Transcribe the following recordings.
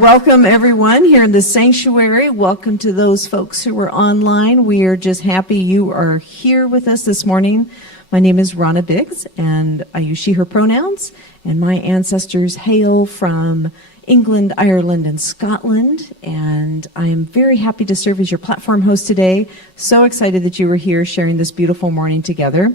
Welcome, everyone, here in the sanctuary. Welcome to those folks who are online. We are just happy you are here with us this morning. My name is Ronna Biggs, and I use she, her pronouns, and my ancestors hail from England, Ireland, and Scotland, and I am very happy to serve as your platform host today. So excited that you are here sharing this beautiful morning together.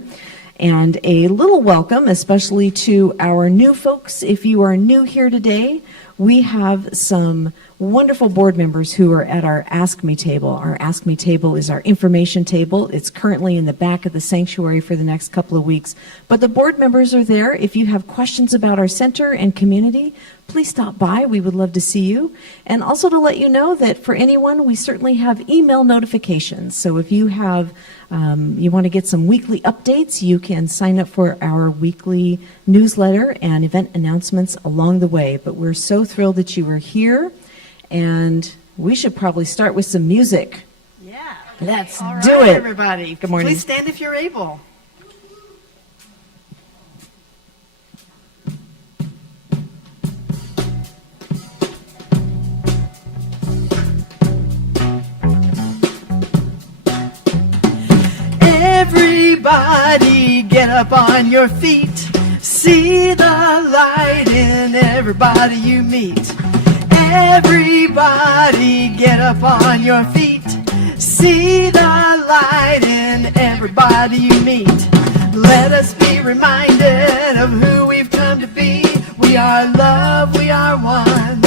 And a little welcome, especially to our new folks. If you are new here today, we have some wonderful board members who are at our Ask Me table. Our Ask Me table is our information table. It's currently in the back of the sanctuary for the next couple of weeks. But the board members are there. If you have questions about our center and community, please stop by. We would love to see you. And also to let you know that for anyone, we certainly have email notifications. So if you have you want to get some weekly updates, you can sign up for our weekly newsletter and event announcements along the way. But we're so thrilled that you are here, and we should probably start with some music. Yeah. Let's All do right, it. everybody. Good morning. Please stand if you're able. Everybody get up on your feet. See the light in everybody you meet. Everybody get up on your feet. See the light in everybody you meet. Let us be reminded of who we've come to be. We are love, we are one.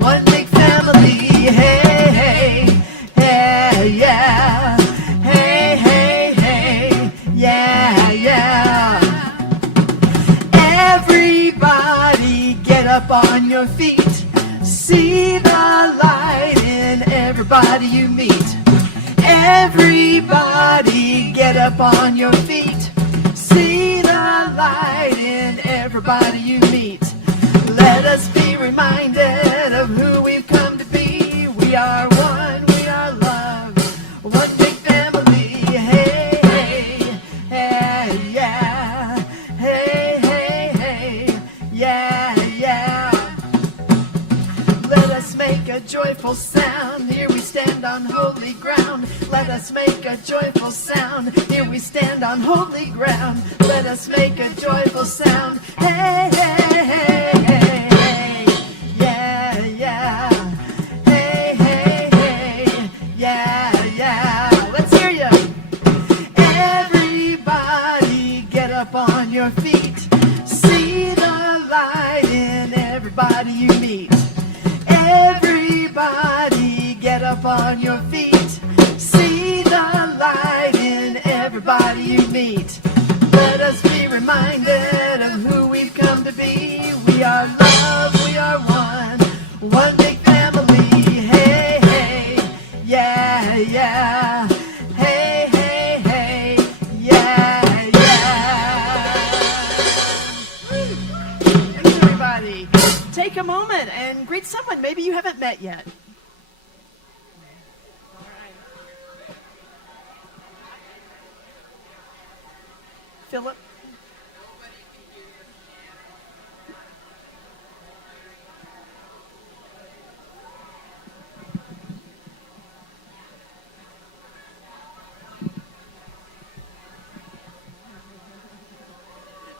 One big family. Hey, hey, hey, yeah. Hey, hey, hey, yeah, yeah. Everybody get up on your feet. See the light in everybody you meet. Everybody get up on your feet. See the light in everybody you meet. Let us be reminded of who we've come to be. We are one, we are love, one big family. Hey, hey, hey, yeah. Hey, hey, hey, yeah, yeah. Let us make a joyful sound. Here we stand on holy ground. Let us make a joyful sound. Here we stand on holy ground. Let us make a joyful sound. Hey, hey, hey, hey, hey, yeah, yeah. Hey, hey, hey, yeah, yeah. Let's hear you. Everybody get up on your feet. See the light in everybody you meet. Everybody get up on your feet. See the light in everybody you meet. Let us be reminded of who we've come to be. We are love, we are one. One big family. Hey, hey, yeah, yeah. Hey, hey, hey, yeah, yeah. Everybody, take a moment and greet someone maybe you haven't met yet. Philip.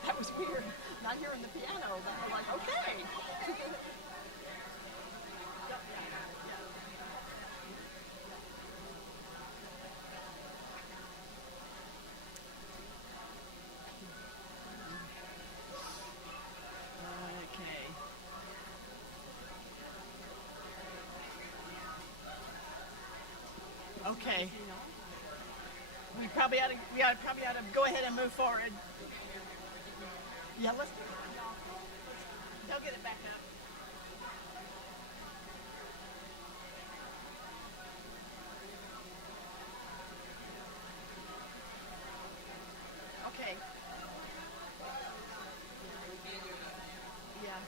That was weird. Not hearing the piano, but I'm like, okay. Okay. We probably ought to go ahead and move forward. Yeah, let's. They'll get it back up. Okay. Yeah.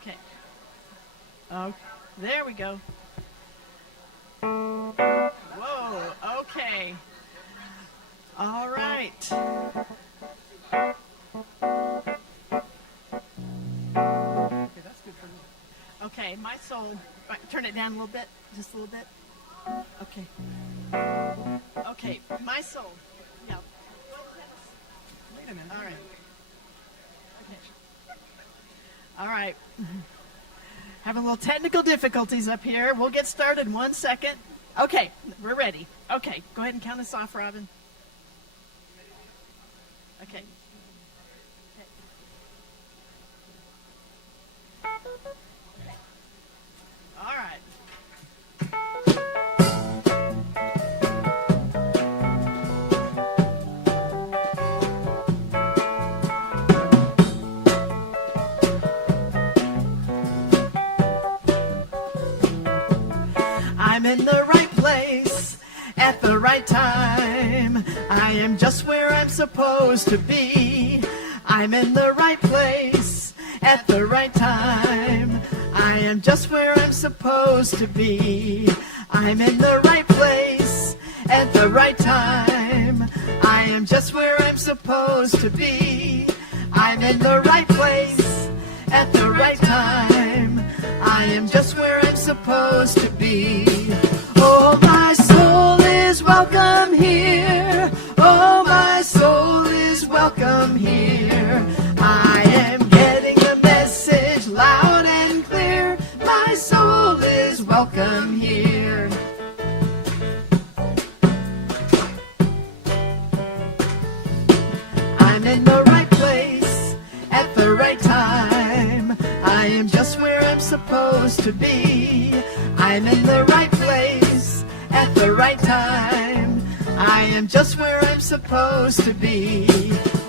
Okay. Oh, there we go. Whoa, okay. All right. right. Okay, that's good for me. Okay, my soul. Right, turn it down a little bit, just a little bit. Okay. Okay, my soul. Yeah. Wait a minute. All right. Okay. All right. Having a little technical difficulties up here. We'll get started in 1 second. Okay, we're ready. Okay, go ahead and count us off, Robin. Okay. All right. I'm in the right place at the right time. I am just where I'm supposed to be. I'm in the right place at the right time. I am just where I'm supposed to be. I'm in the right place at the right time. I am just where I'm supposed to be. I'm in the right place at the right time. I am just where I'm supposed to be. Oh, my soul is welcome here. Oh, my soul is welcome here. I am getting the message loud and clear. My soul is welcome here. I'm in the right place at the right time. I am just where I'm supposed to be. I'm in the right place at the right time. I am just where I'm supposed to be.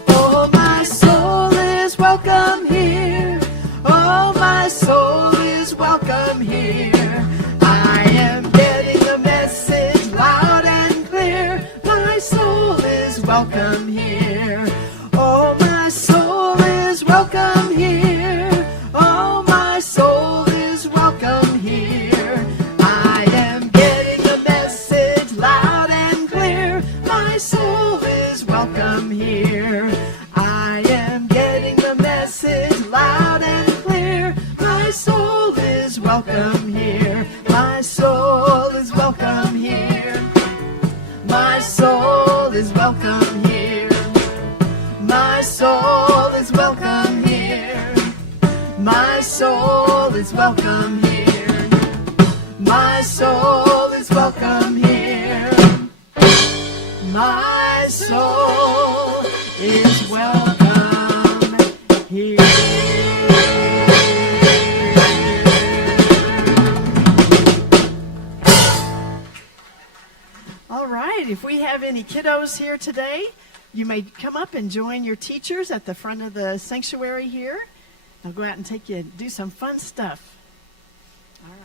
Oh, my soul is welcome here. Oh, my soul is welcome here. I am getting the message loud and clear. My soul is welcome here. Oh, my soul is welcome here. Oh, my soul is welcome here. I am getting the message loud and clear. My soul is welcome here. I am getting the message loud and clear. My soul is welcome here. My soul is welcome here. My soul is welcome here. My soul is welcome here. My soul is welcome here. My soul is welcome here. My soul is welcome here. All right, if we have any kiddos here today, you may come up and join your teachers at the front of the sanctuary here. I'll go out and take you do some fun stuff. All right.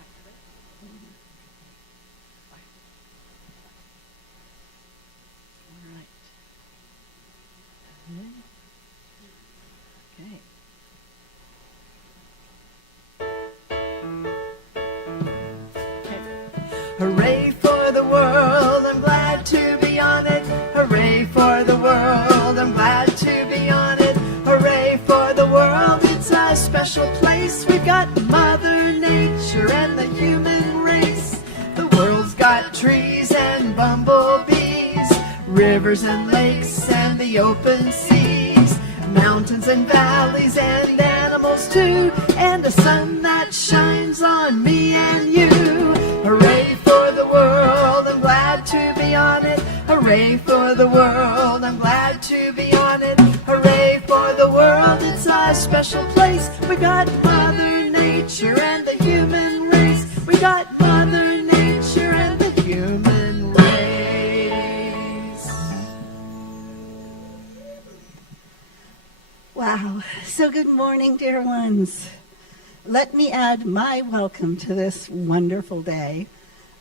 Hooray for the world, I'm glad to be on it. Hooray for the world, I'm glad to be on it. Hooray for the world, it's a special place. We've got Mother Nature and the human race. The world's got trees and bumblebees, rivers and lakes and the open seas, mountains and valleys and animals too, and a sun that shines on me and you. Hooray for the world, I'm glad to be on it. Hooray for the world, I'm glad to be on it. Hooray for the world, it's a special place. We got Mother Nature and the human race. We got Mother Nature and the human race. Wow. So good morning, dear ones. Let me add my welcome to this wonderful day.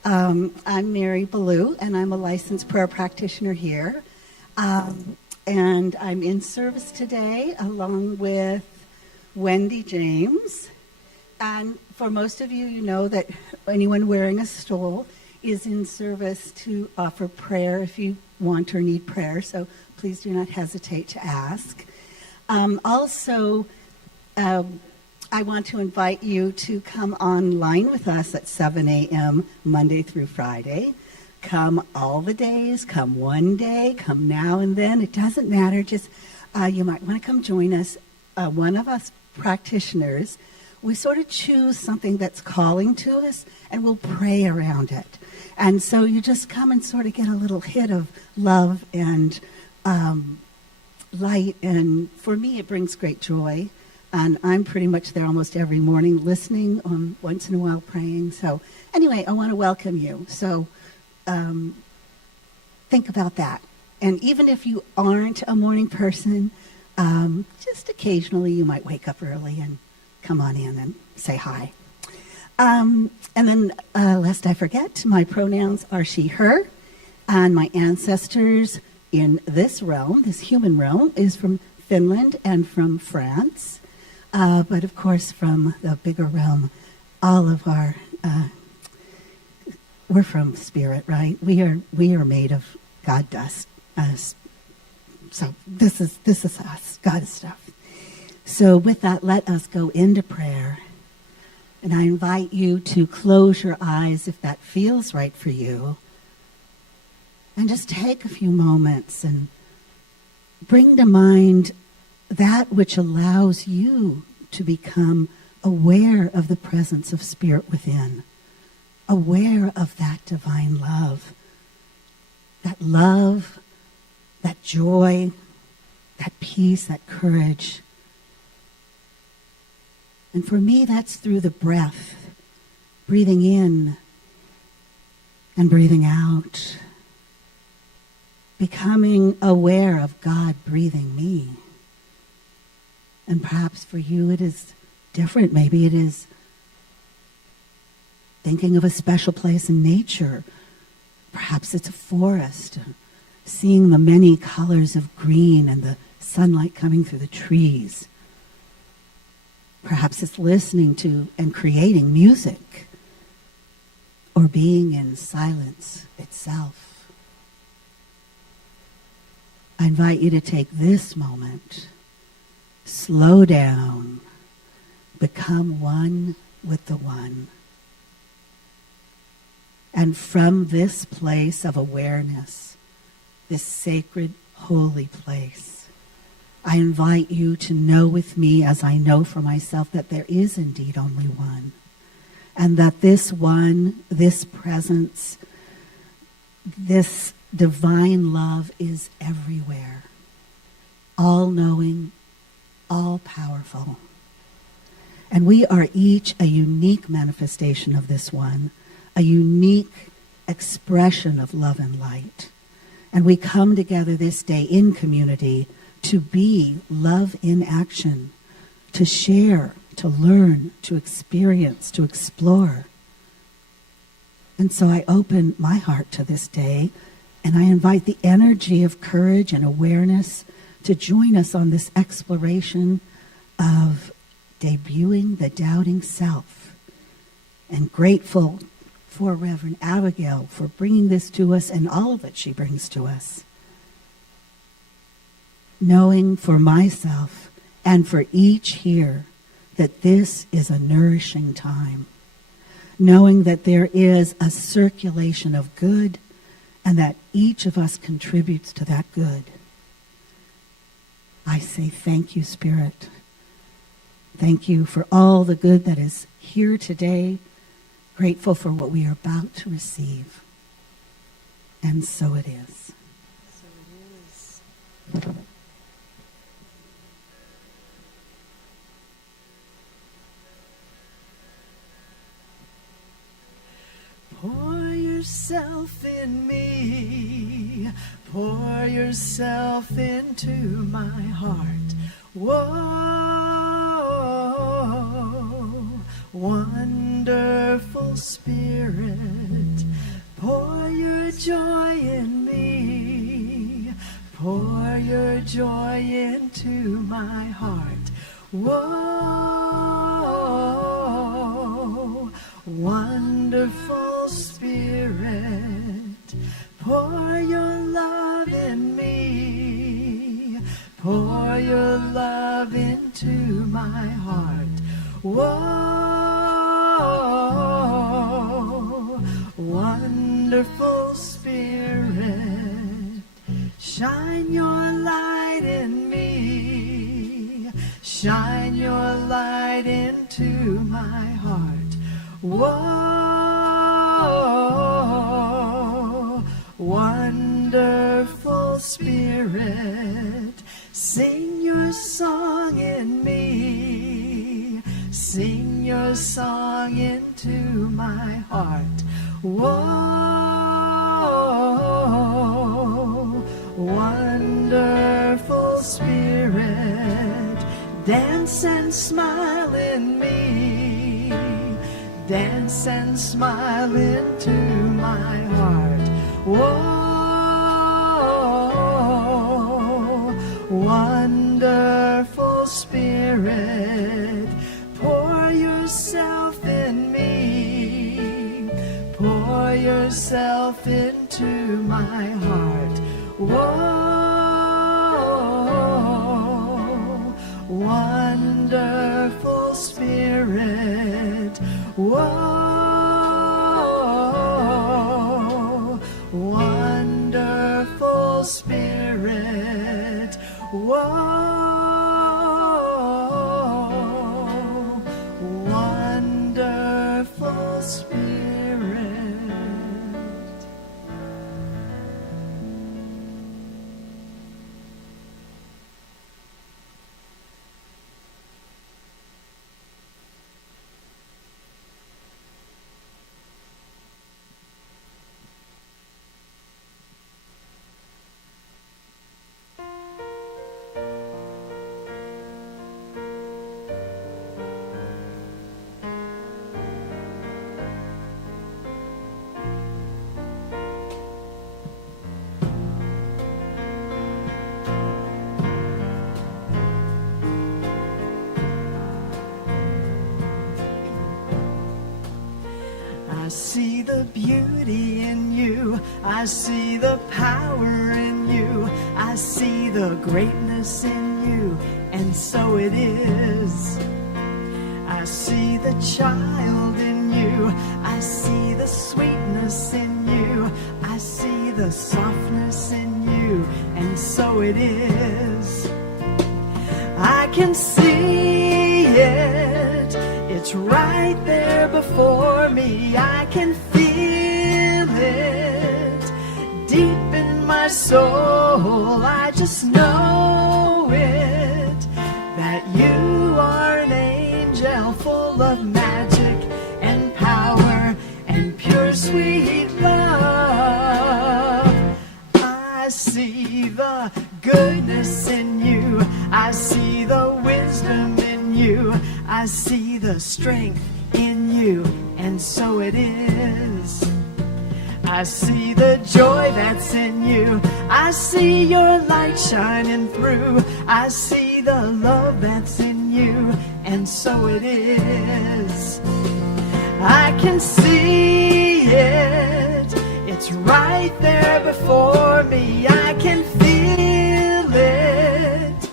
I'm Mary Ballou, and I'm a licensed prayer practitioner here. And I'm in service today along with Wendy James. And for most of you, you know that anyone wearing a stole is in service to offer prayer if you want or need prayer, so please do not hesitate to ask. Also, I want to invite you to come online with us at 7 a.m. Monday through Friday. Come all the days, come one day, come now and then. It doesn't matter. Just you might want to come join us. One of us practitioners, we sort of choose something that's calling to us, and we'll pray around it. And so you just come and sort of get a little hit of love and light. And for me, it brings great joy. And I'm pretty much there almost every morning listening, once in a while praying. So anyway, I want to welcome you. So think about that. And even if you aren't a morning person, just occasionally you might wake up early and come on in and say hi. And then, lest I forget, my pronouns are she, her. And my ancestors in this realm, this human realm, is from Finland and from France. But of course, from the bigger realm, all of our, we're from spirit, right? We are made of God dust. So this is us, God stuff. So with that, let us go into prayer. And I invite you to close your eyes if that feels right for you. And just take a few moments and bring to mind that which allows you to become aware of the presence of spirit within, aware of that divine love, that joy, that peace, that courage. And for me, that's through the breath, breathing in and breathing out, becoming aware of God breathing me. And perhaps for you it is different. Maybe it is thinking of a special place in nature. Perhaps it's a forest, seeing the many colors of green and the sunlight coming through the trees. Perhaps it's listening to and creating music, or being in silence itself. I invite you to take this moment, slow down, become one with the one. And from this place of awareness, this sacred, holy place, I invite you to know with me, as I know for myself, that there is indeed only one. And that this one, this presence, this divine love is everywhere, all-knowing, all-powerful. And we are each a unique manifestation of this one, a unique expression of love and light. And we come together this day in community to be love in action, to share, to learn, to experience, to explore. And so I open my heart to this day, and I invite the energy of courage and awareness to join us on this exploration of debuting the doubting self. And grateful for Reverend Abigail for bringing this to us and all that she brings to us. Knowing for myself and for each here that this is a nourishing time. Knowing that there is a circulation of good and that each of us contributes to that good. I say thank you, Spirit. Thank you for all the good that is here today. Grateful for what we are about to receive. And so it is. So it is. Pour yourself in me, pour yourself into my heart. Whoa, wonderful Spirit, pour your joy in me, pour your joy into my heart. Whoa, wonderful Spirit, pour your love pour your love into my heart. Whoa, wonderful Spirit, shine your light in me. Shine your light into my heart. Whoa, wonderful Spirit, sing your song in me. Sing your song into my heart. Whoa, wonderful Spirit, dance and smile in me. Dance and smile into my heart. Whoa, wonderful Spirit, pour yourself in me. Pour yourself into my heart. Whoa, wonderful Spirit. Whoa, wonderful Spirit. Whoa, wonderful Spirit. I see the beauty in you. I see the power in you. I see the greatness in you, and so it is. I see the child in you. I see the sweetness in you. I see the softness in you, and so it is. I can see it. It's right there before me. I can feel it deep in my soul. I just know it, that you are an angel full of magic and power and pure sweet love. I see the goodness in you. I see the wisdom in you. I see the strength in you, and so it is. I see the joy that's in you. I see your light shining through. I see the love that's in you, and so it is. I can see it. It's right there before me. I can feel it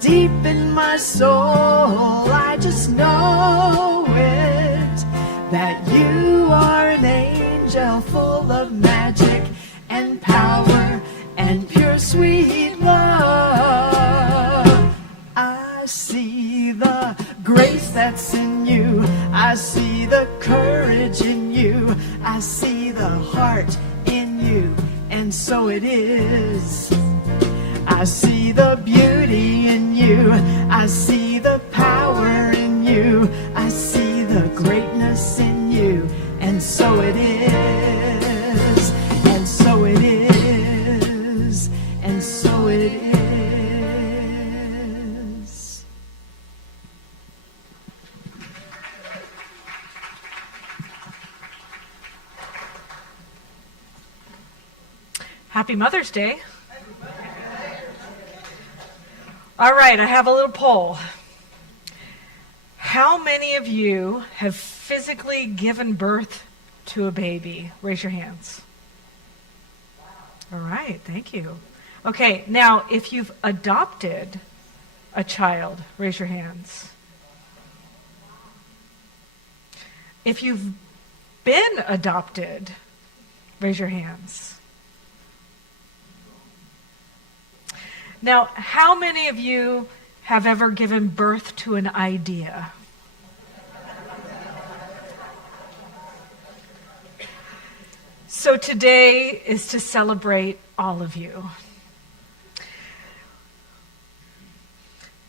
deep in my soul. I just know it, that you are an angel full of magic and power and pure sweet love. I see the grace that's in you. I see the courage in you. I see the heart in you, and so it is. I see the beauty in you. I see the power in you. I see the greatness in you, and so it is. And so it is. And so it is. Happy Mother's Day. All right, I have a little poll. How many of you have physically given birth to a baby? Raise your hands. All right, thank you. Okay, now if you've adopted a child? Raise your hands. If you've been adopted, raise your hands. Now, how many of you have ever given birth to an idea? So today is to celebrate all of you.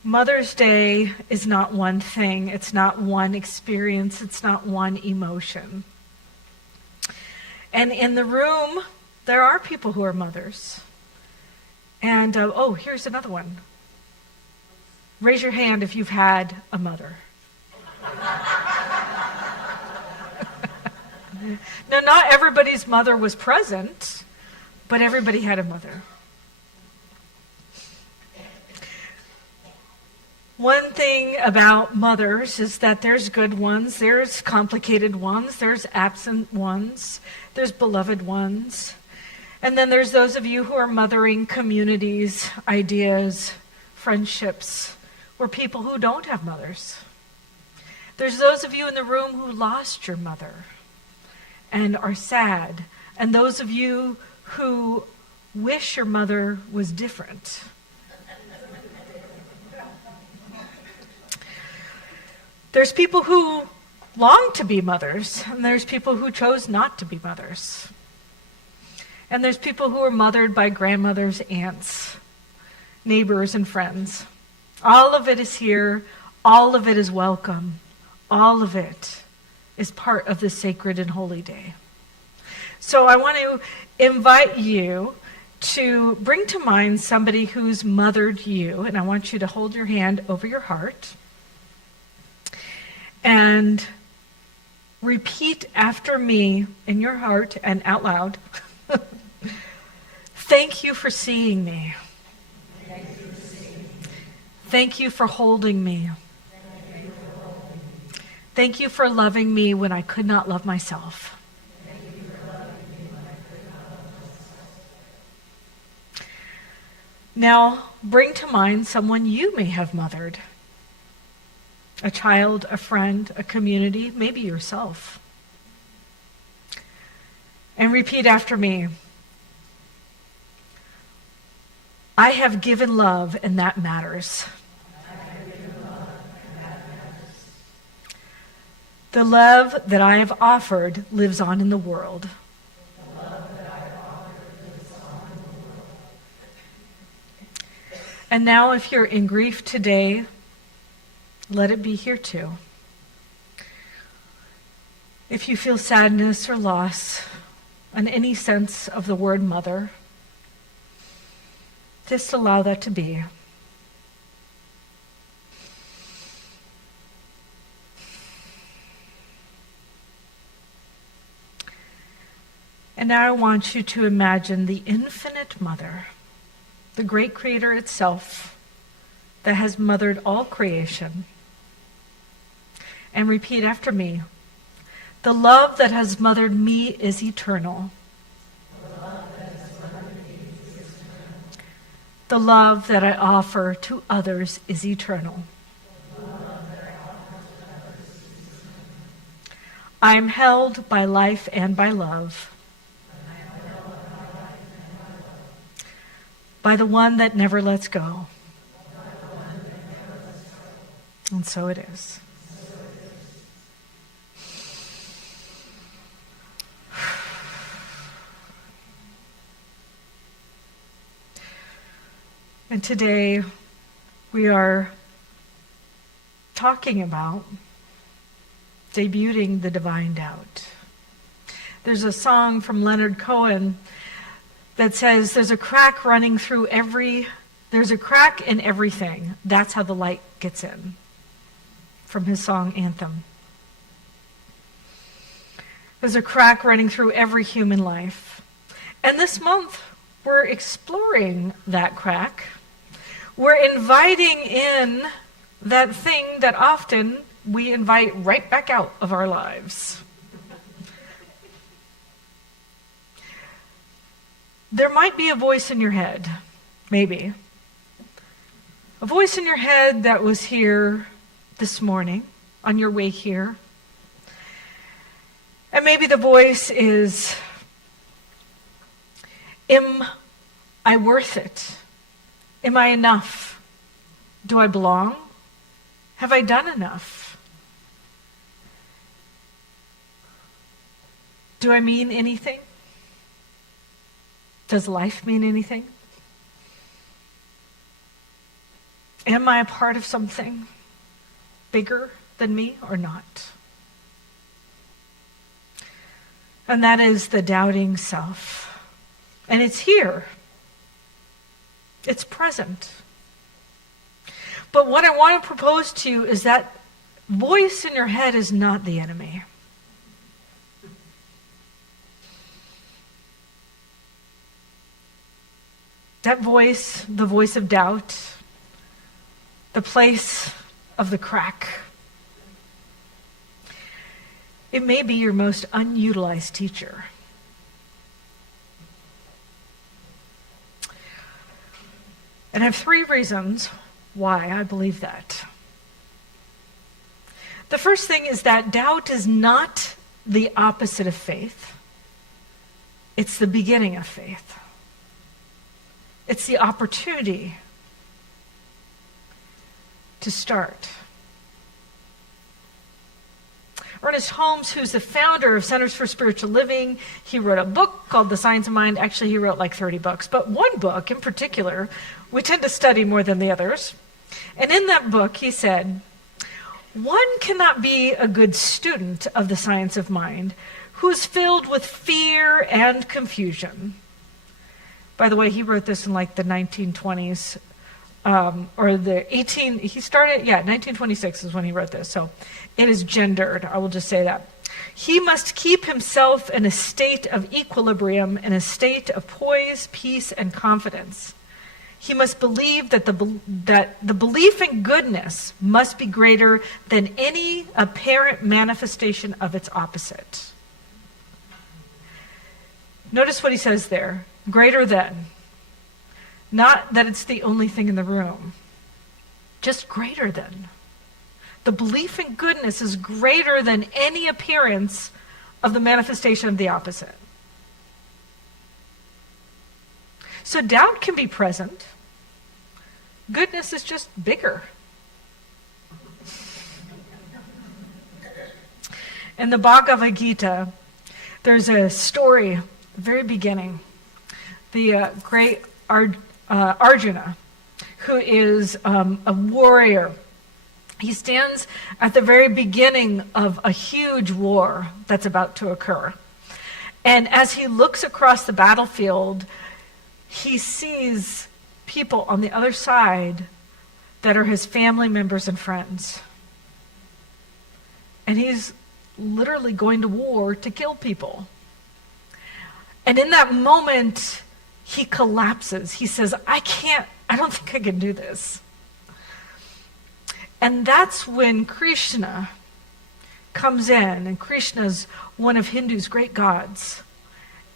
Mother's Day is not one thing, it's not one experience, it's not one emotion. And in the room, there are people who are mothers. And, here's another one. Raise your hand if you've had a mother. Now, not everybody's mother was present, but everybody had a mother. One thing about mothers is that there's good ones, there's complicated ones, there's absent ones, there's beloved ones. And then there's those of you who are mothering communities, ideas, friendships, or people who don't have mothers. There's those of you in the room who lost your mother and are sad, and those of you who wish your mother was different. There's people who long to be mothers, and there's people who chose not to be mothers. And there's people who are mothered by grandmothers, aunts, neighbors, and friends. All of it is here. All of it is welcome. All of it is part of this sacred and holy day. So I want to invite you to bring to mind somebody who's mothered you, and I want you to hold your hand over your heart and repeat after me in your heart and out loud. Thank you for seeing me. Thank you for holding me. Thank you for loving me when I could not love myself. Now, bring to mind someone you may have mothered. A child, a friend, a community, maybe yourself. And repeat after me. I have given love, and that matters. The love that I have offered lives on in the world. And now, if you're in grief today, let it be here too. If you feel sadness or loss in any sense of the word mother, just allow that to be. And now I want you to imagine the infinite mother, the great creator itself, that has mothered all creation. And repeat after me. The love that has mothered me is eternal. The love that I offer to others is eternal. I am held by life and by love. By the one that never lets go. And so it is. And today we are talking about debuting the divine doubt. There's a song from Leonard Cohen that says, there's a crack in everything. That's how the light gets in. From his song Anthem. There's a crack running through every human life. And this month, we're exploring that crack. We're inviting in that thing that often we invite right back out of our lives. There might be a voice in your head, maybe, A voice in your head that was here this morning, on your way here. And maybe the voice is, am I worth it? Am I enough? Do I belong? Have I done enough? Do I mean anything? Does life mean anything? Am I a part of something bigger than me or not? And that is the doubting self. And it's here. It's present. But what I want to propose to you is that voice in your head is not the enemy. That voice, the voice of doubt, the place of the crack, it may be your most unutilized teacher. And I have 3 reasons why I believe that. The first thing is that doubt is not the opposite of faith. It's the beginning of faith. It's the opportunity to start. Ernest Holmes, who's the founder of Centers for Spiritual Living, he wrote a book called The Science of Mind. Actually, he wrote like 30 books, but one book in particular we tend to study more than the others. And in that book, he said, one cannot be a good student of the science of mind who's filled with fear and confusion. By the way, he wrote this in like the 1920s, or the 1926 is when he wrote this. So it is gendered, I will just say that. He must keep himself in a state of equilibrium, in a state of poise, peace, and confidence. He must believe that the belief in goodness must be greater than any apparent manifestation of its opposite. Notice what he says there. Greater than. Not that it's the only thing in the room. Just greater than. The belief in goodness is greater than any appearance of the manifestation of the opposite. So doubt can be present. Goodness is just bigger. In the Bhagavad Gita, there's a story, the very beginning. The great Arjuna, who is a warrior. He stands at the very beginning of a huge war that's about to occur. And as he looks across the battlefield, he sees people on the other side that are his family members and friends. And he's literally going to war to kill people. And in that moment, he collapses. He says, I don't think I can do this. And that's when Krishna comes in, and Krishna's one of Hindu's great gods.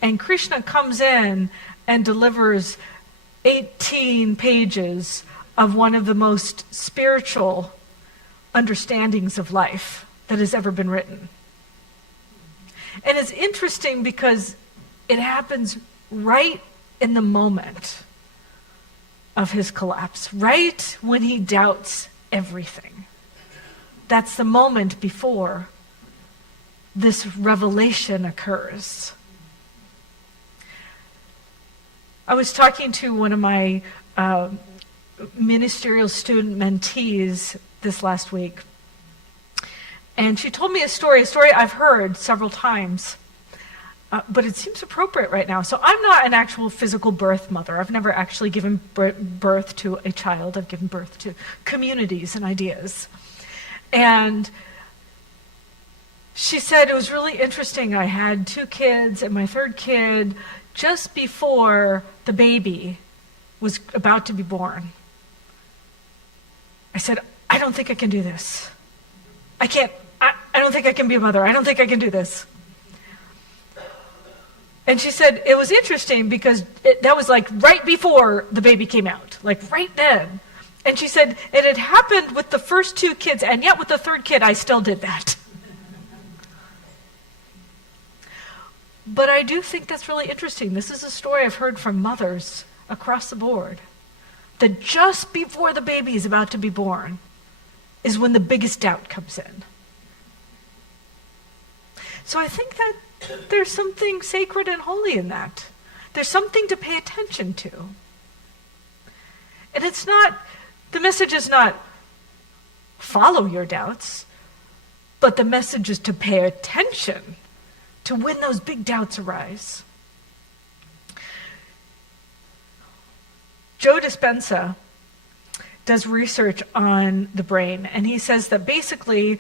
And Krishna comes in and delivers 18 pages of one of the most spiritual understandings of life that has ever been written. And it's interesting because it happens right in the moment of his collapse, right when he doubts everything. That's the moment before this revelation occurs. I was talking to one of my ministerial student mentees this last week, and she told me a story I've heard several times, but it seems appropriate right now. So I'm not an actual physical birth mother. I've never actually given birth to a child. I've given birth to communities and ideas. And she said it was really interesting. I had 2 kids, and my 3rd kid, just before the baby was about to be born, I said, I don't think I can do this. I don't think I can be a mother. I don't think I can do this. And she said it was interesting because that was like right before the baby came out, like right then. And she said, it had happened with the first 2 kids, and yet with the 3rd kid, I still did that. But I do think that's really interesting. This is a story I've heard from mothers across the board, that just before the baby is about to be born is when the biggest doubt comes in. So I think that there's something sacred and holy in that. There's something to pay attention to. And it's not, the message is not follow your doubts, but the message is to pay attention to when those big doubts arise. Joe Dispenza does research on the brain, and he says that basically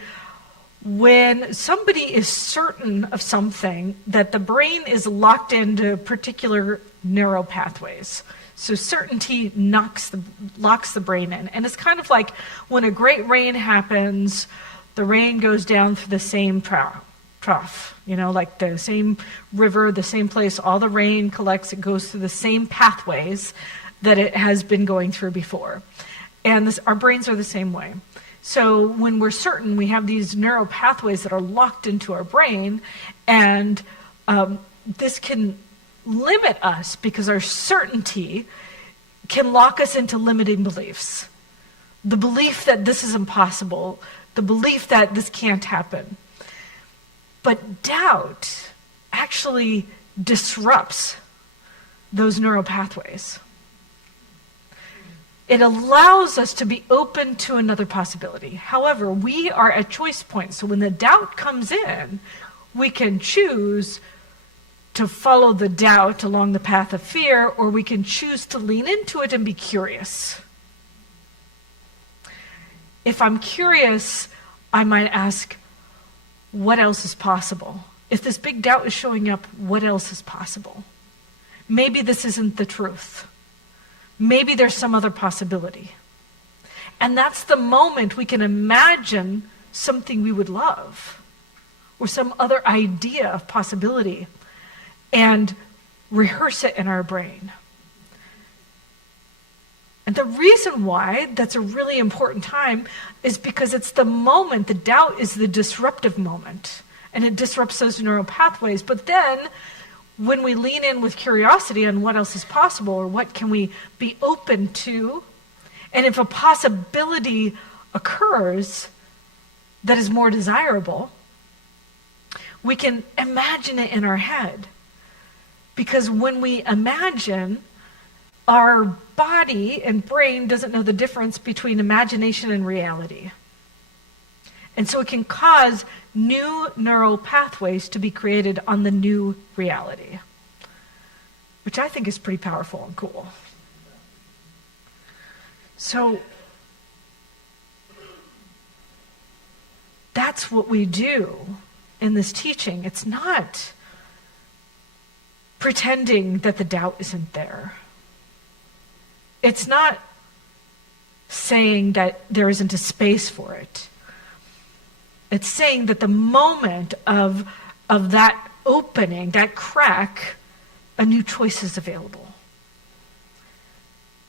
when somebody is certain of something, that the brain is locked into particular neural pathways. So certainty locks the brain in. And it's kind of like when a great rain happens, the rain goes down through the same trough, like the same river, the same place, all the rain collects, it goes through the same pathways that it has been going through before. And our brains are the same way. So when we're certain, we have these neural pathways that are locked into our brain, and this can limit us because our certainty can lock us into limiting beliefs. The belief that this is impossible, the belief that this can't happen. But doubt actually disrupts those neural pathways. It allows us to be open to another possibility. However, we are at choice points. So when the doubt comes in, we can choose to follow the doubt along the path of fear, or we can choose to lean into it and be curious. If I'm curious, I might ask, what else is possible? If this big doubt is showing up, what else is possible? Maybe this isn't the truth. Maybe there's some other possibility. And that's the moment we can imagine something we would love, or some other idea of possibility, and rehearse it in our brain. And the reason why that's a really important time is because it's the moment, the doubt is the disruptive moment, and it disrupts those neural pathways. But then, when we lean in with curiosity on what else is possible, or what can we be open to, and if a possibility occurs that is more desirable, we can imagine it in our head. Because when we imagine, our body and brain doesn't know the difference between imagination and reality. And so it can cause new neural pathways to be created on the new reality, which I think is pretty powerful and cool. So that's what we do in this teaching. It's not pretending that the doubt isn't there. It's not saying that there isn't a space for it. It's saying that the moment of that opening, that crack, a new choice is available.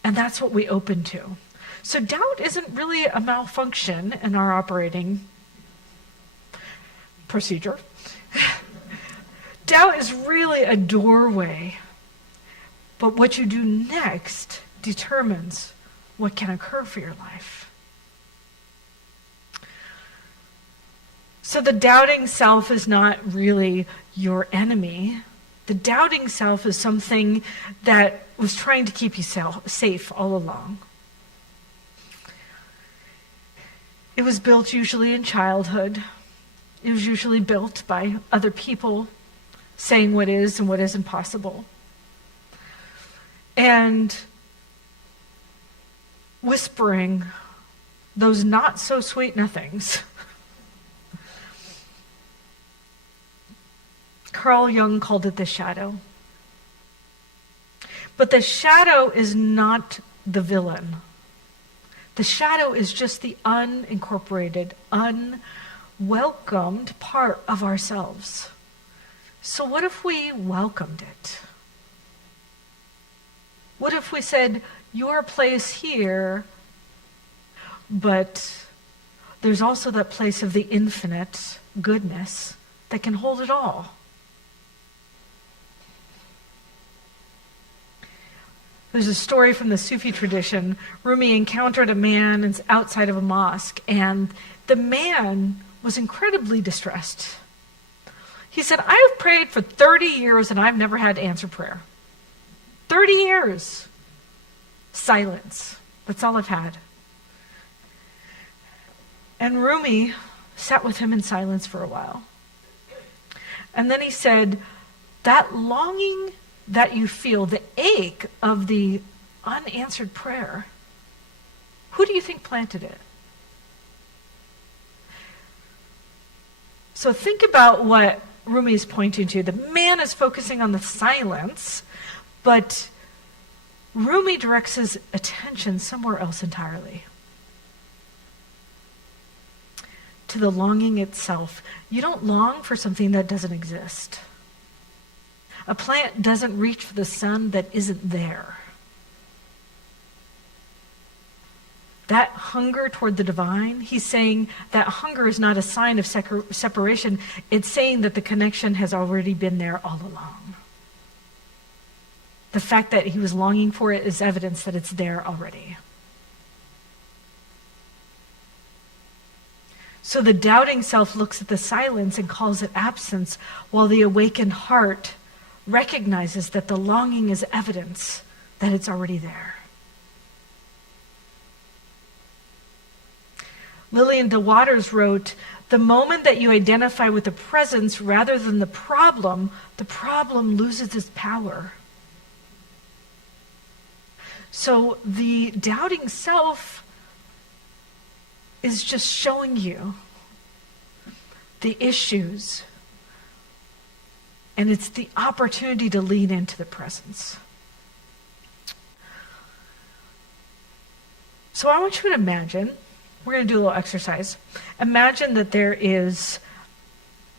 And that's what we open to. So doubt isn't really a malfunction in our operating procedure. Doubt is really a doorway. But what you do next determines what can occur for your life. So the doubting self is not really your enemy. The doubting self is something that was trying to keep you safe all along. It was built usually in childhood. It was usually built by other people saying what is and what isn't possible. And whispering those not so sweet nothings. Carl Jung called it the shadow. But the shadow is not the villain. The shadow is just the unincorporated, unwelcomed part of ourselves. So what if we welcomed it? What if we said, your place here but there's also that place of the infinite goodness that can hold it all. There's a story from the Sufi tradition. Rumi encountered a man outside of a mosque, and the man was incredibly distressed. He said, I have prayed for 30 years and I've never had to answer prayer. 30 years. Silence. That's all I've had. And Rumi sat with him in silence for a while. And then he said, that longing that you feel, the ache of the unanswered prayer, who do you think planted it? So think about what Rumi is pointing to. The man is focusing on the silence, but Rumi directs his attention somewhere else entirely. To the longing itself. You don't long for something that doesn't exist. A plant doesn't reach for the sun that isn't there. That hunger toward the divine, he's saying that hunger is not a sign of separation. It's saying that the connection has already been there all along. The fact that he was longing for it is evidence that it's there already. So the doubting self looks at the silence and calls it absence, while the awakened heart recognizes that the longing is evidence that it's already there. Lillian De Waters wrote, the moment that you identify with the presence rather than the problem loses its power. So the doubting self is just showing you the issues, and it's the opportunity to lean into the presence. So I want you to imagine, we're going to do a little exercise. Imagine that there is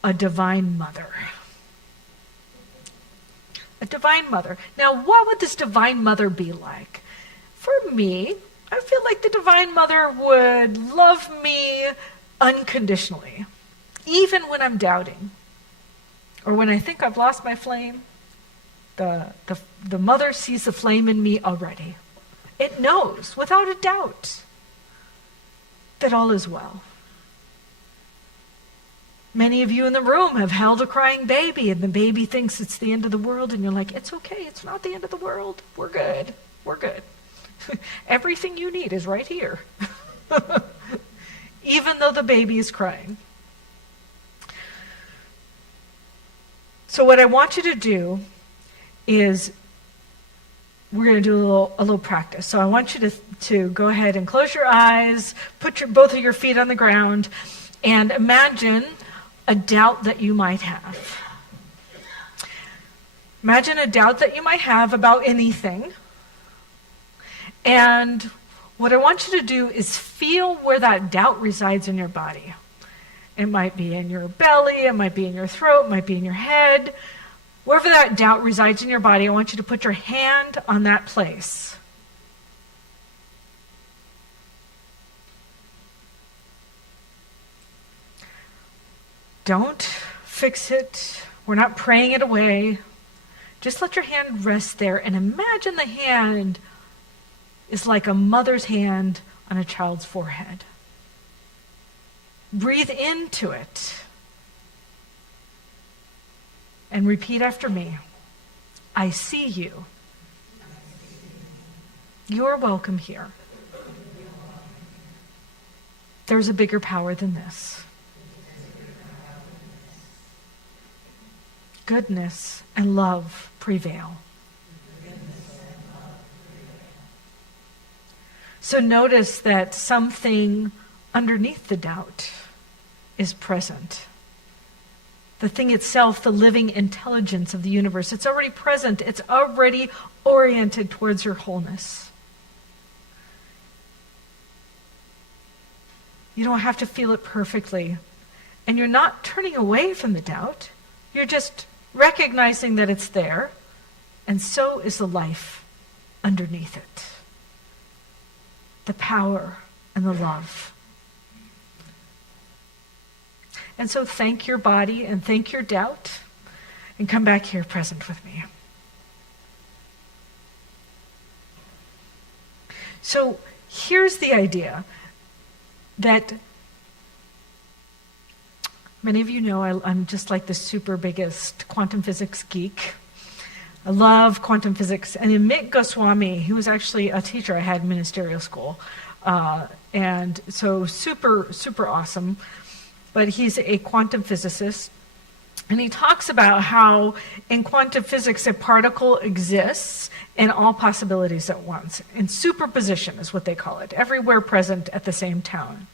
a divine mother. A divine mother. Now, what would this divine mother be like? For me, I feel like the divine mother would love me unconditionally, even when I'm doubting. Or when I think I've lost my flame, the mother sees the flame in me already. It knows, without a doubt, that all is well. Many of you in the room have held a crying baby, and the baby thinks it's the end of the world, and you're like, it's okay, it's not the end of the world. We're good. We're good. Everything you need is right here. Even though the baby is crying. So what I want you to do is, we're going to do a little practice. So I want you to go ahead and close your eyes, put both of your feet on the ground, and imagine a doubt that you might have. Imagine a doubt that you might have about anything. And what I want you to do is feel where that doubt resides in your body. It might be in your belly, it might be in your throat, it might be in your head. Wherever that doubt resides in your body, I want you to put your hand on that place. Don't fix it. We're not praying it away. Just let your hand rest there and imagine the hand is like a mother's hand on a child's forehead. Breathe into it. And repeat after me. I see you. You're welcome here. There's a bigger power than this. Goodness and love prevail. So notice that something underneath the doubt is present. The thing itself, the living intelligence of the universe, it's already present. It's already oriented towards your wholeness. You don't have to feel it perfectly. And you're not turning away from the doubt. You're just recognizing that it's there. And so is the life underneath it. The power and the love. And so thank your body and thank your doubt, and come back here present with me. So here's the idea that many of you know I'm just like the super biggest quantum physics geek. I love quantum physics. And Amit Goswami, he was actually a teacher I had in ministerial school. And so super, super awesome. But he's a quantum physicist. And he talks about how in quantum physics a particle exists in all possibilities at once. In superposition is what they call it, everywhere present at the same time.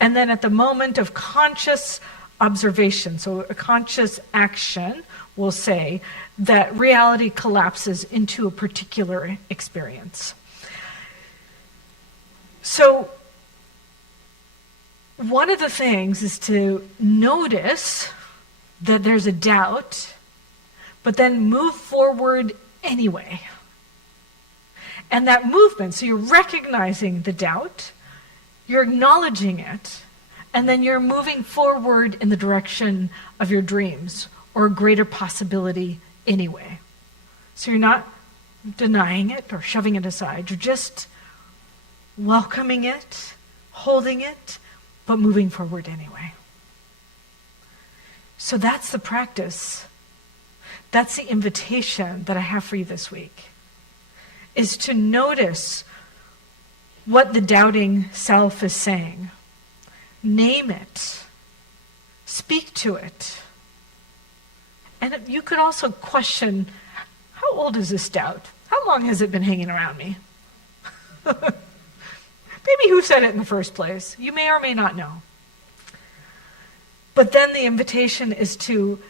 And then at the moment of conscious observation, so a conscious action, will say that reality collapses into a particular experience. So one of the things is to notice that there's a doubt, but then move forward anyway. And that movement, so you're recognizing the doubt, you're acknowledging it, and then you're moving forward in the direction of your dreams or a greater possibility anyway. So you're not denying it or shoving it aside. You're just welcoming it, holding it, but moving forward anyway. So that's the practice. That's the invitation that I have for you this week, is to notice what the doubting self is saying. Name it. Speak to it. And you could also question, how old is this doubt? How long has it been hanging around me? Maybe who said it in the first place? You may or may not know. But then the invitation is to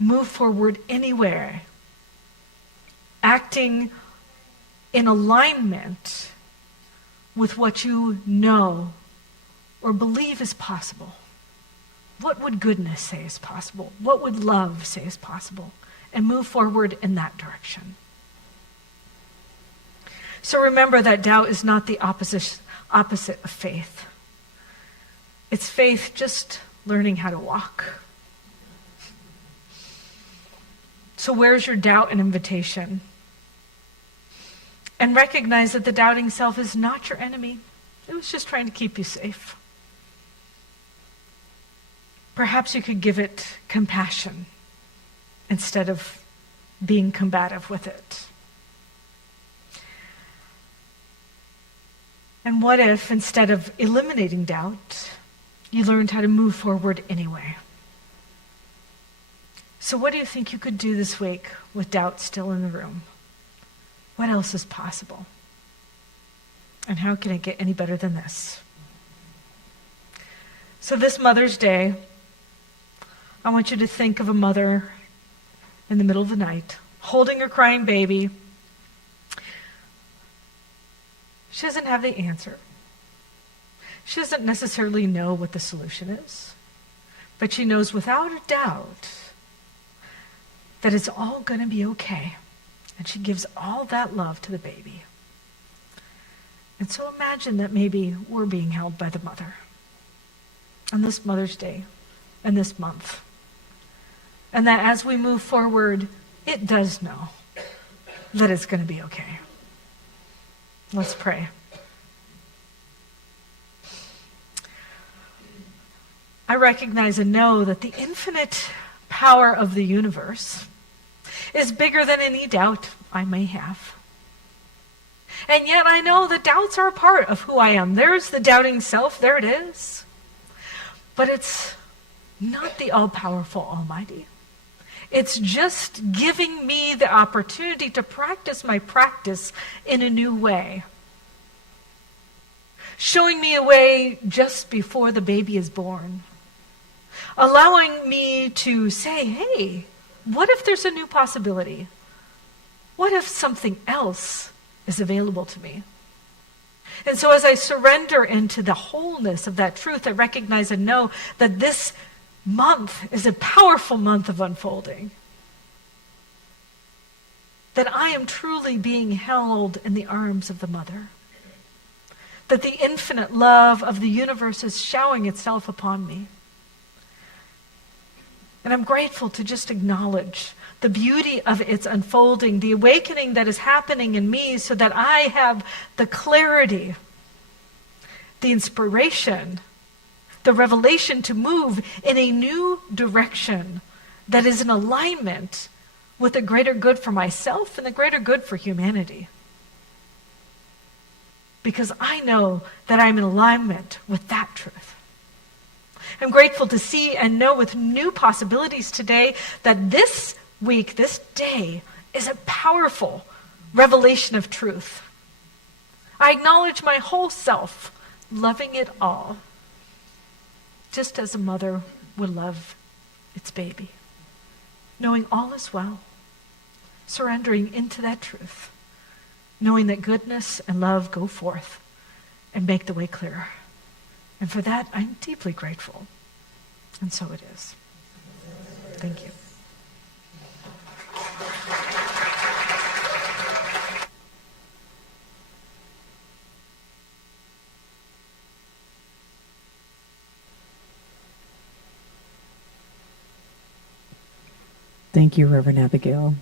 move forward anywhere, acting in alignment with what you know or believe is possible. What would goodness say is possible? What would love say is possible? And move forward in that direction. So remember that doubt is not the opposite of faith. It's faith just learning how to walk. So where's your doubt and invitation? And recognize that the doubting self is not your enemy. It was just trying to keep you safe. Perhaps you could give it compassion instead of being combative with it. And what if, instead of eliminating doubt, you learned how to move forward anyway? So what do you think you could do this week with doubt still in the room? What else is possible? And how can it get any better than this? So this Mother's Day, I want you to think of a mother in the middle of the night, holding her crying baby. She doesn't have the answer. She doesn't necessarily know what the solution is, but she knows without a doubt that it's all going to be okay. And she gives all that love to the baby. And so imagine that maybe we're being held by the mother on this Mother's Day and this month. And that as we move forward, it does know that it's going to be okay. Let's pray. I recognize and know that the infinite power of the universe is bigger than any doubt I may have. And yet I know that doubts are a part of who I am. There's the doubting self, there it is. But it's not the all-powerful Almighty. It's just giving me the opportunity to practice my practice in a new way. Showing me a way just before the baby is born. Allowing me to say, hey, what if there's a new possibility? What if something else is available to me? And so as I surrender into the wholeness of that truth, I recognize and know that this month is a powerful month of unfolding. That I am truly being held in the arms of the mother. that the infinite love of the universe is showering itself upon me. And I'm grateful to just acknowledge the beauty of its unfolding, the awakening that is happening in me so that I have the clarity, the inspiration, the revelation to move in a new direction that is in alignment with the greater good for myself and the greater good for humanity. Because I know that I'm in alignment with that truth. I'm grateful to see and know with new possibilities today that this week, this day, is a powerful revelation of truth. I acknowledge my whole self, loving it all, just as a mother would love its baby, knowing all is well, surrendering into that truth, knowing that goodness and love go forth and make the way clearer. And for that, I'm deeply grateful. And so it is. Thank you. Thank you, Reverend Abigail.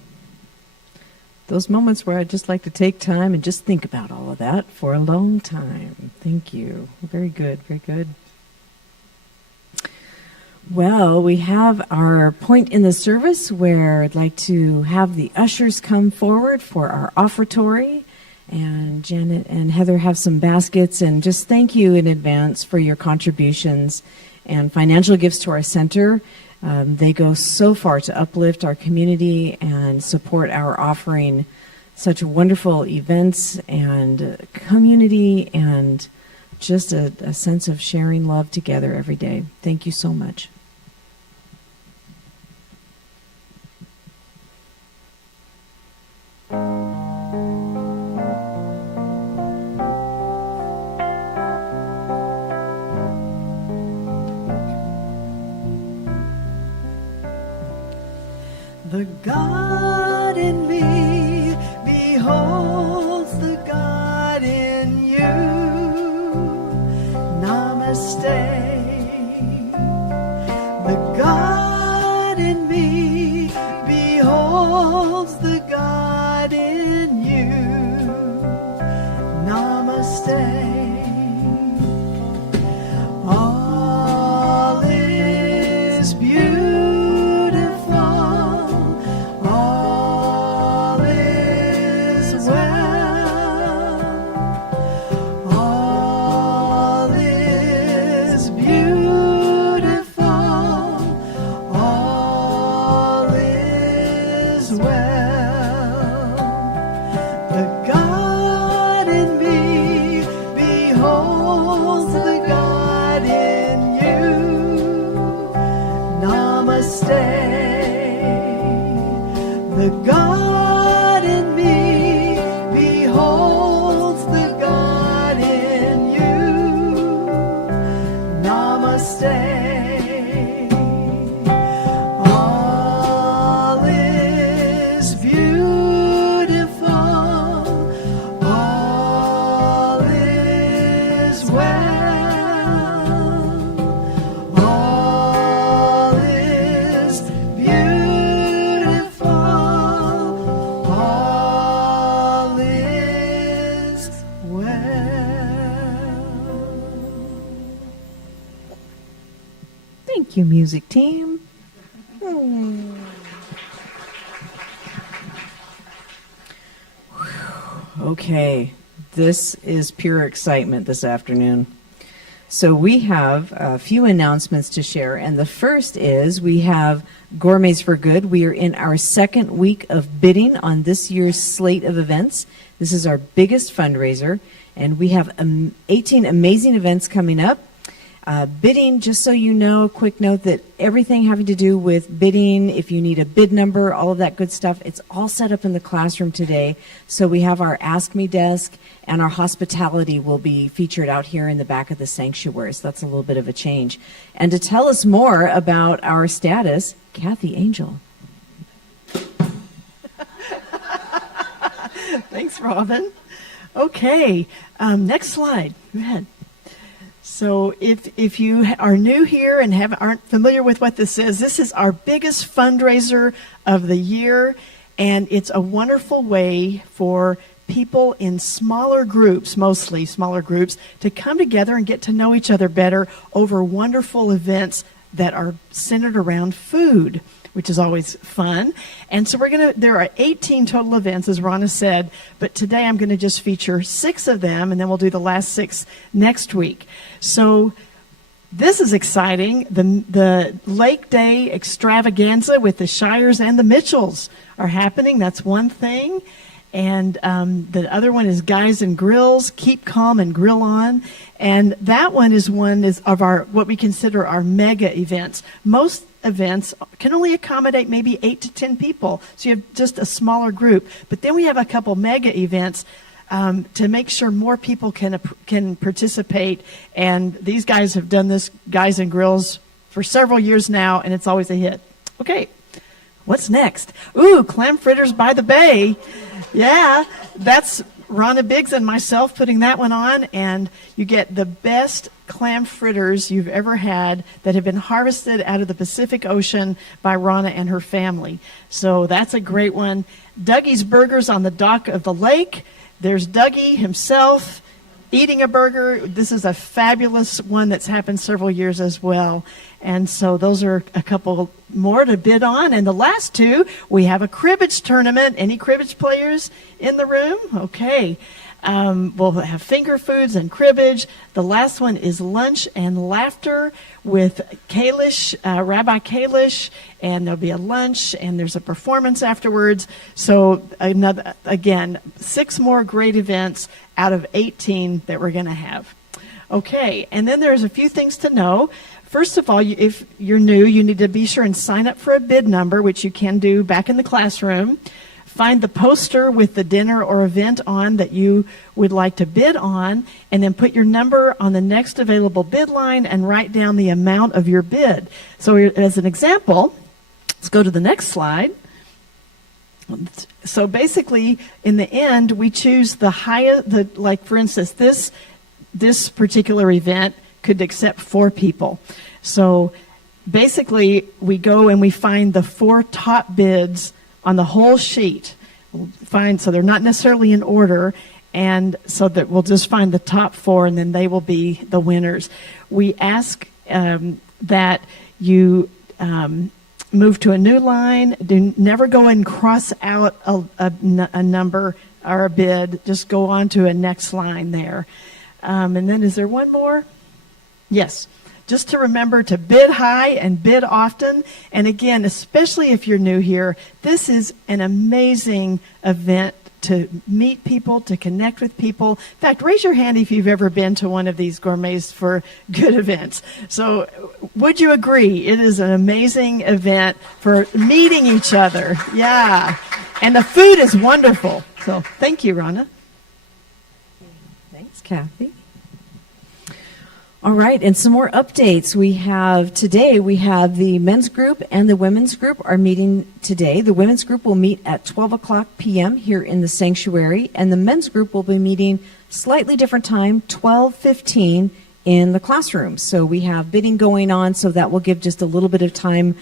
Those moments where I'd just like to take time and just think about all of that for a long time. Thank you. Very good, very good. Well, we have our point in the service where I'd like to have the ushers come forward for our offertory. And Janet and Heather have some baskets. And just thank you in advance for your contributions and financial gifts to our center. They go so far to uplift our community and support our offering such wonderful events and community and just a sense of sharing love together every day. Thank you so much. The God in me beholds the God in you. Namaste. The God in me beholds the God in you. Namaste. All is beautiful. The God in me beholds the God in you. Namaste. All is beautiful. All is well. All is beautiful. All is well. Thank you, music team. Okay, this is pure excitement this afternoon. So we have a few announcements to share, and the first is we have Gourmets for Good. We are in our second week of bidding on this year's slate of events. This is our biggest fundraiser, and we have 18 amazing events coming up. Bidding, just so you know, quick note that everything having to do with bidding, if you need a bid number, all of that good stuff, it's all set up in the classroom today. So we have our Ask Me desk, and our hospitality will be featured out here in the back of the sanctuary. So that's a little bit of a change. And to tell us more about our status, Kathy Angel. Thanks, Robin. Okay, next slide. Go ahead. So if you are new here and aren't familiar with what this is our biggest fundraiser of the year, and it's a wonderful way for people in smaller groups, mostly smaller groups, to come together and get to know each other better over wonderful events that are centered around food, which is always fun. And so there are 18 total events, as Ronna said, but today I'm going to just feature 6 of them, and then we'll do the last 6 next week. So this is exciting. The Lake Day extravaganza with the Schaiers and the Mitchells are happening. That's one thing. And the other one is Guys and Grills, Keep Calm and Grill On. And that one is of our what we consider our mega events. Most events can only accommodate maybe 8 to 10 people, so you have just a smaller group. But then we have a couple mega events to make sure more people can participate. And these guys have done this, Guys and Grills, for several years now, and it's always a hit. Okay, what's next? Ooh, clam fritters by the bay. Yeah, that's Ronna Biggs and myself putting that one on, and you get the best clam fritters you've ever had that have been harvested out of the Pacific Ocean by Ronna and her family. So that's a great one. Dougie's Burgers on the dock of the lake. There's Dougie himself eating a burger. This is a fabulous one that's happened several years as well. And so those are a couple more to bid on. And the last 2, we have a cribbage tournament. Any cribbage players in the room? Okay. We'll have finger foods and cribbage. The last one is lunch and laughter with Kalish, Rabbi Kalish, and there'll be a lunch and there's a performance afterwards. So again, 6 more great events out of 18 that we're going to have. Okay, and then there's a few things to know. First of all, if you're new, you need to be sure and sign up for a bid number, which you can do back in the classroom. Find the poster with the dinner or event on that you would like to bid on, and then put your number on the next available bid line and write down the amount of your bid. So as an example, let's go to the next slide. So basically, in the end, we choose the highest, like for instance, this particular event could accept 4 people. So basically, we go and we find the 4 top bids on the whole sheet. So they're not necessarily in order, and so that we'll just find the top 4, and then they will be the winners. We ask that you move to a new line. Never go and cross out a number or a bid. Just go on to a next line there. And then is there one more? Yes. Just to remember to bid high and bid often. And again, especially if you're new here, this is an amazing event to meet people, to connect with people. In fact, raise your hand if you've ever been to one of these Gourmets for Good events. So would you agree it is an amazing event for meeting each other? Yeah. And the food is wonderful. So thank you, Ronna. Thanks, Kathy. All right, and some more updates. We have the men's group and the women's group are meeting today. The women's group will meet at 12 o'clock p.m. here in the sanctuary, and the men's group will be meeting slightly different time, 12:15 in the classroom. So we have bidding going on, so that will give just a little bit of time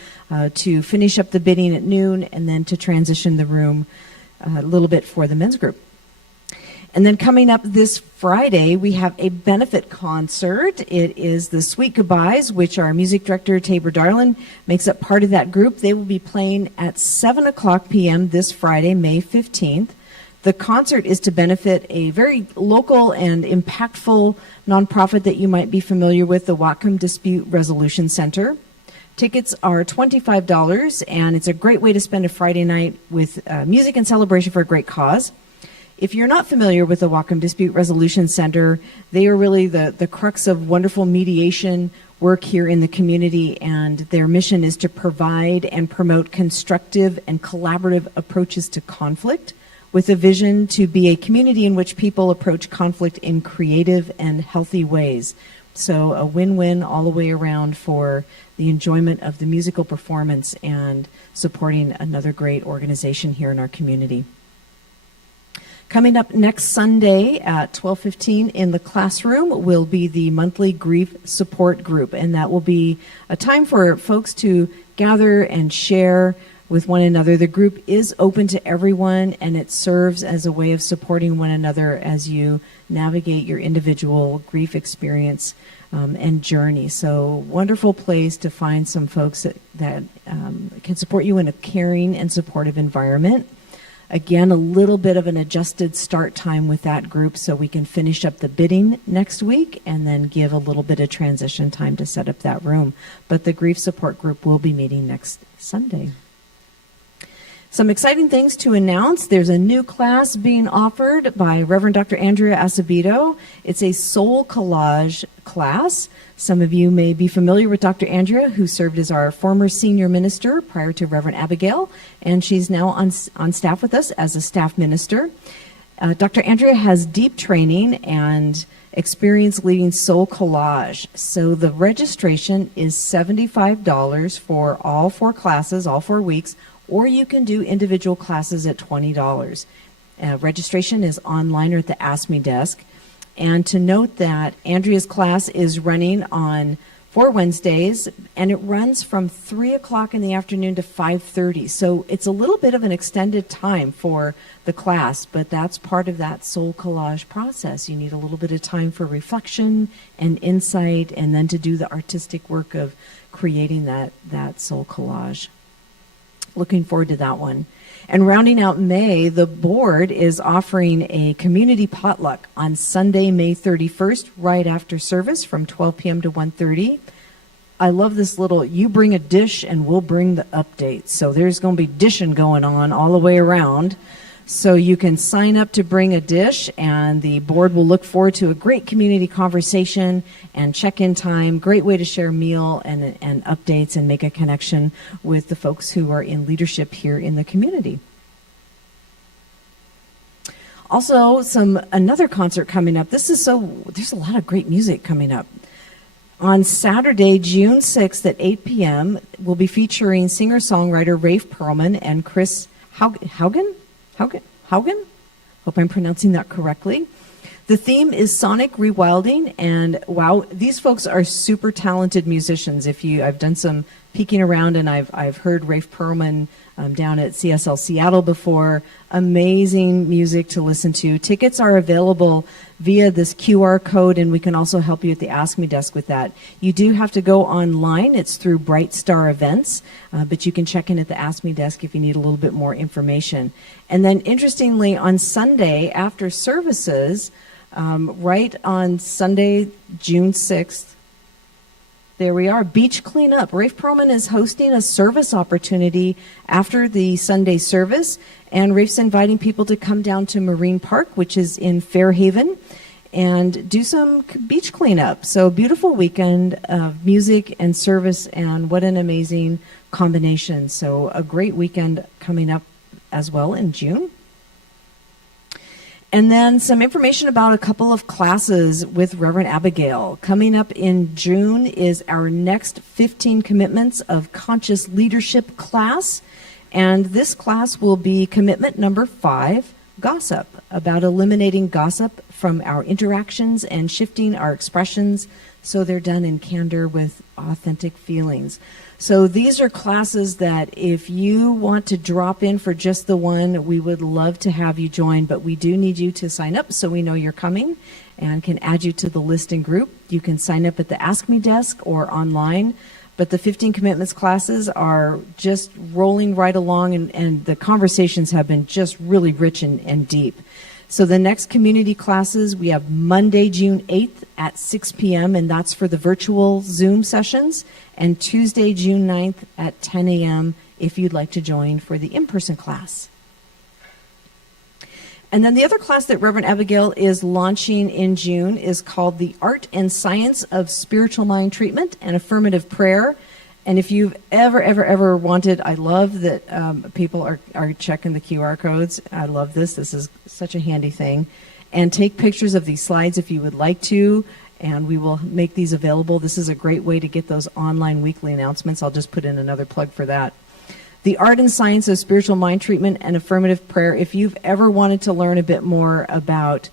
to finish up the bidding at noon and then to transition the room a little bit for the men's group. And then coming up this Friday, we have a benefit concert. It is the Sweet Goodbyes, which our music director, Tabor Darlin, makes up part of that group. They will be playing at 7 o'clock p.m. this Friday, May 15th. The concert is to benefit a very local and impactful nonprofit that you might be familiar with, the Whatcom Dispute Resolution Center. Tickets are $25, and it's a great way to spend a Friday night with music and celebration for a great cause. If you're not familiar with the Whatcom Dispute Resolution Center, they are really the crux of wonderful mediation work here in the community, and their mission is to provide and promote constructive and collaborative approaches to conflict with a vision to be a community in which people approach conflict in creative and healthy ways. So a win-win all the way around for the enjoyment of the musical performance and supporting another great organization here in our community. Coming up next Sunday at 12:15 in the classroom will be the monthly grief support group, and that will be a time for folks to gather and share with one another. The group is open to everyone, and it serves as a way of supporting one another as you navigate your individual grief experience and journey. So wonderful place to find some folks that can support you in a caring and supportive environment. Again, a little bit of an adjusted start time with that group so we can finish up the bidding next week and then give a little bit of transition time to set up that room. But the grief support group will be meeting next Sunday. Some exciting things to announce. There's a new class being offered by Reverend Dr. Andrea Acevedo. It's a soul collage class. Some of you may be familiar with Dr. Andrea, who served as our former senior minister prior to Reverend Abigail, and she's now on staff with us as a staff minister. Dr. Andrea has deep training and experience leading soul collage. So the registration is $75 for all 4 classes, all 4 weeks, or you can do individual classes at $20. Registration is online or at the Ask Me desk. And to note that Andrea's class is running on 4 Wednesdays, and it runs from 3 o'clock in the afternoon to 5:30. So it's a little bit of an extended time for the class, but that's part of that soul collage process. You need a little bit of time for reflection and insight, and then to do the artistic work of creating that soul collage. Looking forward to that one. And rounding out May, the board is offering a community potluck on Sunday, May 31st, right after service from 12 p.m. to 1:30. I love this little, you bring a dish and we'll bring the updates. So there's going to be dishing going on all the way around. So you can sign up to bring a dish, and the board will look forward to a great community conversation and check-in time. Great way to share a meal and updates and make a connection with the folks who are in leadership here in the community. Also, another concert coming up. There's a lot of great music coming up. On Saturday, June 6th at 8 p.m., we'll be featuring singer-songwriter Rafe Perlman and Chris Haugen? Hope I'm pronouncing that correctly. The theme is sonic rewilding, and wow, these folks are super talented musicians. I've done some peeking around, and I've heard Rafe Perlman down at CSL Seattle before. Amazing music to listen to. Tickets are available via this QR code, and we can also help you at the Ask Me desk with that. You do have to go online. It's through Bright Star Events, but you can check in at the Ask Me desk if you need a little bit more information. And then, interestingly, on Sunday after services, right on Sunday, June 6th, there we are, beach cleanup. Rafe Perlman is hosting a service opportunity after the Sunday service, and Rafe's inviting people to come down to Marine Park, which is in Fairhaven, and do some beach cleanup. So beautiful weekend of music and service, and what an amazing combination. So a great weekend coming up as well in June. And then some information about a couple of classes with Reverend Abigail. Coming up in June is our next 15 Commitments of Conscious Leadership class. And this class will be commitment number 5, gossip, about eliminating gossip from our interactions and shifting our expressions so they're done in candor with authentic feelings. So these are classes that if you want to drop in for just the one, we would love to have you join, but we do need you to sign up so we know you're coming and can add you to the list and group. You can sign up at the Ask Me desk or online, but the 15 Commitments classes are just rolling right along, and the conversations have been just really rich and deep. So the next community classes, we have Monday, June 8th at 6 p.m., and that's for the virtual Zoom sessions, and Tuesday, June 9th at 10 a.m. if you'd like to join for the in-person class. And then the other class that Reverend Abigail is launching in June is called The Art and Science of Spiritual Mind Treatment and Affirmative Prayer. And if you've ever wanted, I love that people are checking the QR codes. I love this. This is such a handy thing. And take pictures of these slides if you would like to, and we will make these available. This is a great way to get those online weekly announcements. I'll just put in another plug for that. The Art and Science of Spiritual Mind Treatment and Affirmative Prayer. If you've ever wanted to learn a bit more about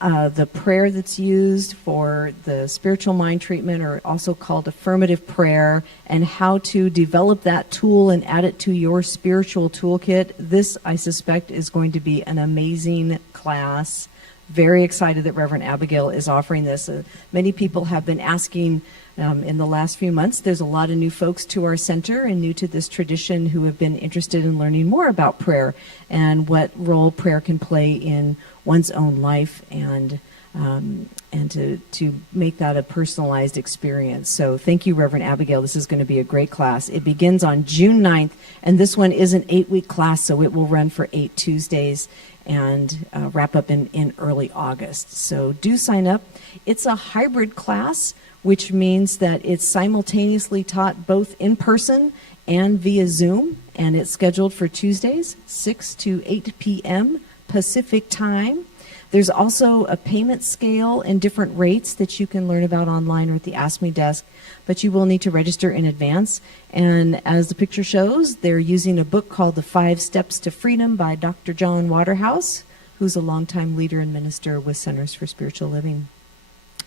the prayer that's used for the spiritual mind treatment, or also called affirmative prayer, and how to develop that tool and add it to your spiritual toolkit, this, I suspect, is going to be an amazing class. Very excited that Reverend Abigail is offering this. Many people have been asking in the last few months. There's a lot of new folks to our center and new to this tradition who have been interested in learning more about prayer and what role prayer can play in one's own life, and to make that a personalized experience. So thank you, Reverend Abigail. This is going to be a great class. It begins on June 9th, and this one is an 8-week class, so it will run for 8 Tuesdays and wrap up in early August. So do sign up. It's a hybrid class, which means that it's simultaneously taught both in person and via Zoom, and it's scheduled for Tuesdays, 6 to 8 p.m. Pacific time. There's also a payment scale and different rates that you can learn about online or at the Ask Me desk, but you will need to register in advance. And as the picture shows, they're using a book called The 5 Steps to Freedom by Dr. John Waterhouse, who's a longtime leader and minister with Centers for Spiritual Living.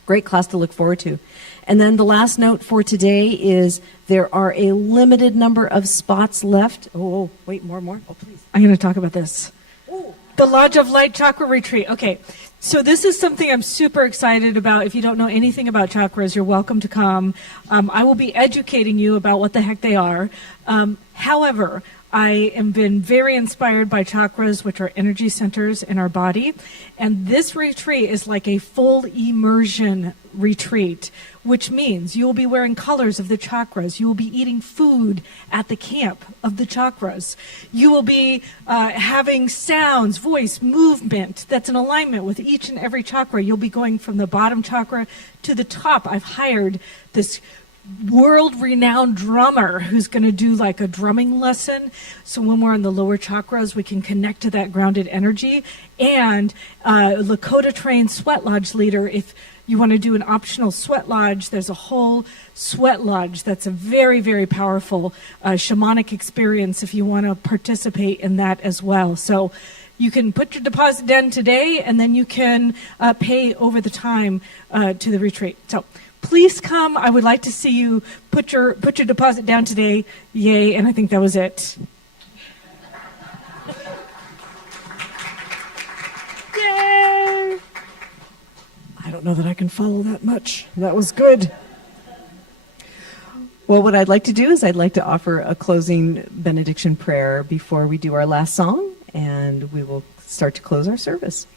Great class to look forward to. And then the last note for today is there are a limited number of spots left. Wait, more. Oh, please. I'm going to talk about this. The Lodge of Light Chakra Retreat. Okay, so this is something I'm super excited about. If you don't know anything about chakras, you're welcome to come. I will be educating you about what the heck they are. However, I have been very inspired by chakras, which are energy centers in our body. And this retreat is like a full immersion retreat, which means you will be wearing colors of the chakras. You will be eating food at the camp of the chakras. You will be having sounds, voice, movement that's in alignment with each and every chakra. You'll be going from the bottom chakra to the top. I've hired this world-renowned drummer who's going to do like a drumming lesson. So when we're in the lower chakras, we can connect to that grounded energy. And Lakota-trained sweat lodge leader, if you want to do an optional sweat lodge, there's a whole sweat lodge that's a very, very powerful shamanic experience if you want to participate in that as well. So you can put your deposit down today, and then you can pay over the time to the retreat. So please come. I would like to see you put your deposit down today. Yay, and I think that was it. Yay! I don't know that I can follow that much. That was good. Well, what I'd like to do is I'd like to offer a closing benediction prayer before we do our last song, and we will start to close our service.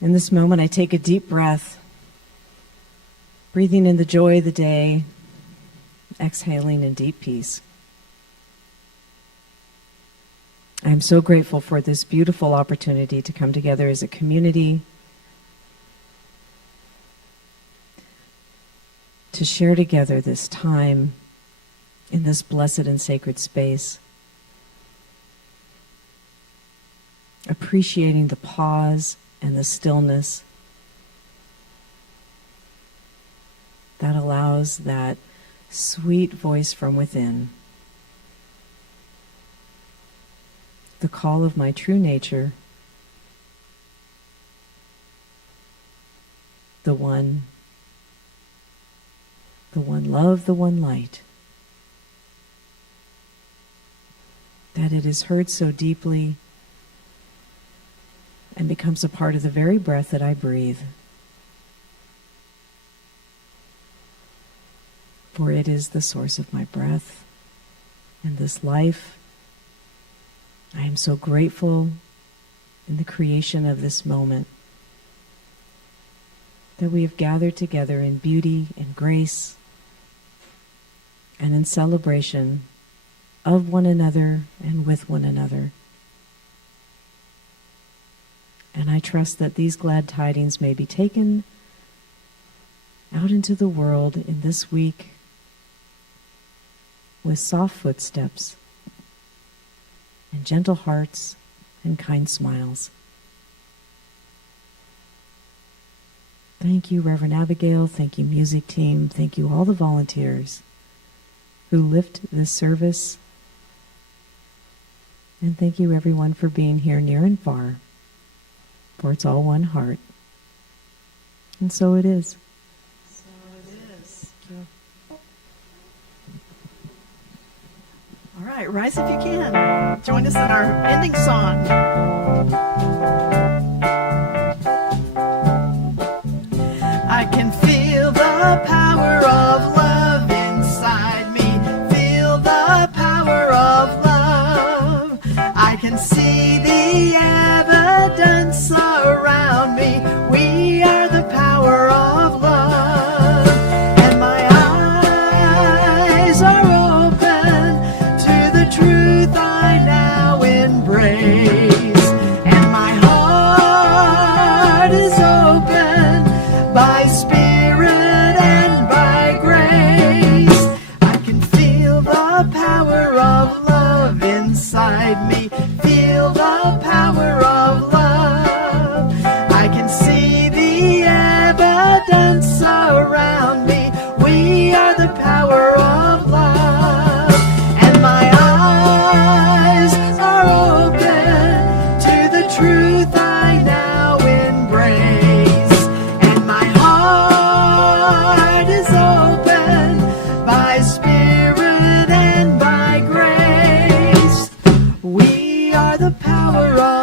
In this moment, I take a deep breath, breathing in the joy of the day, exhaling in deep peace. I am so grateful for this beautiful opportunity to come together as a community, to share together this time in this blessed and sacred space, appreciating the pause and the stillness that allows that sweet voice from within, the call of my true nature, the one love, the one light, that it is heard so deeply and becomes a part of the very breath that I breathe. For it is the source of my breath and this life. I am so grateful in the creation of this moment that we have gathered together in beauty and grace and in celebration of one another and with one another. And I trust that these glad tidings may be taken out into the world in this week with soft footsteps and gentle hearts and kind smiles. Thank you, Reverend Abigail. Thank you, music team. Thank you, all the volunteers. who lift this service. And thank you, everyone, for being here near and far, for it's all one heart. And so it is. So it is. All right, rise if you can. Join us in our ending song. I can feel the power of love inside me. Feel the power of love. I can see the evidence around me. We are the power of love. And my eyes are open to the truth I now embrace. And my heart is open by spirit and by grace. I can feel the power of love inside me. Feel the power of love. I can see the evidence around me. We are the power of love. And my eyes are open to the truth I now embrace. And my heart is open by spirit and by grace. We are the power of